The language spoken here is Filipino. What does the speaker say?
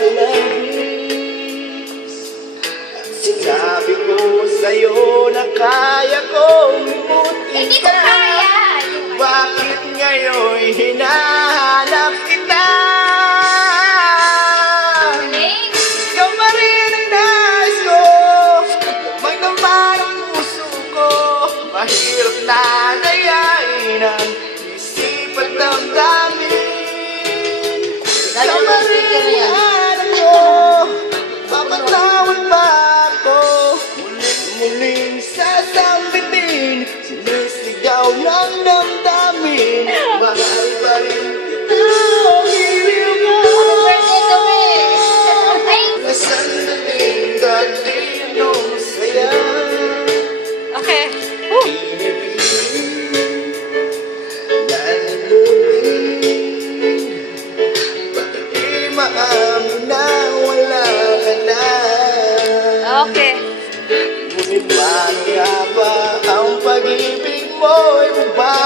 labis. At sinabi ko sa'yo na kaya kong limutin Hindi ko ka. kaya. Bakit ngayon hinahanap kita? Ikaw pa rin ang nais ko, lamang naman ang puso ko. Mahirap na layain ang isip at damdamin. Ikaw pa rin ang hinahanap ko, papatawad ba ako? Muling sasambitin, sinisigaw ng damdamin. Mahal pa rin kita, hiliw mo. Na sandaling dati nung saya. Okay. Bakit di maamin na wala ka na? Okay. Ngunit paano nga ba ang pag-ibig mo'y magbabago?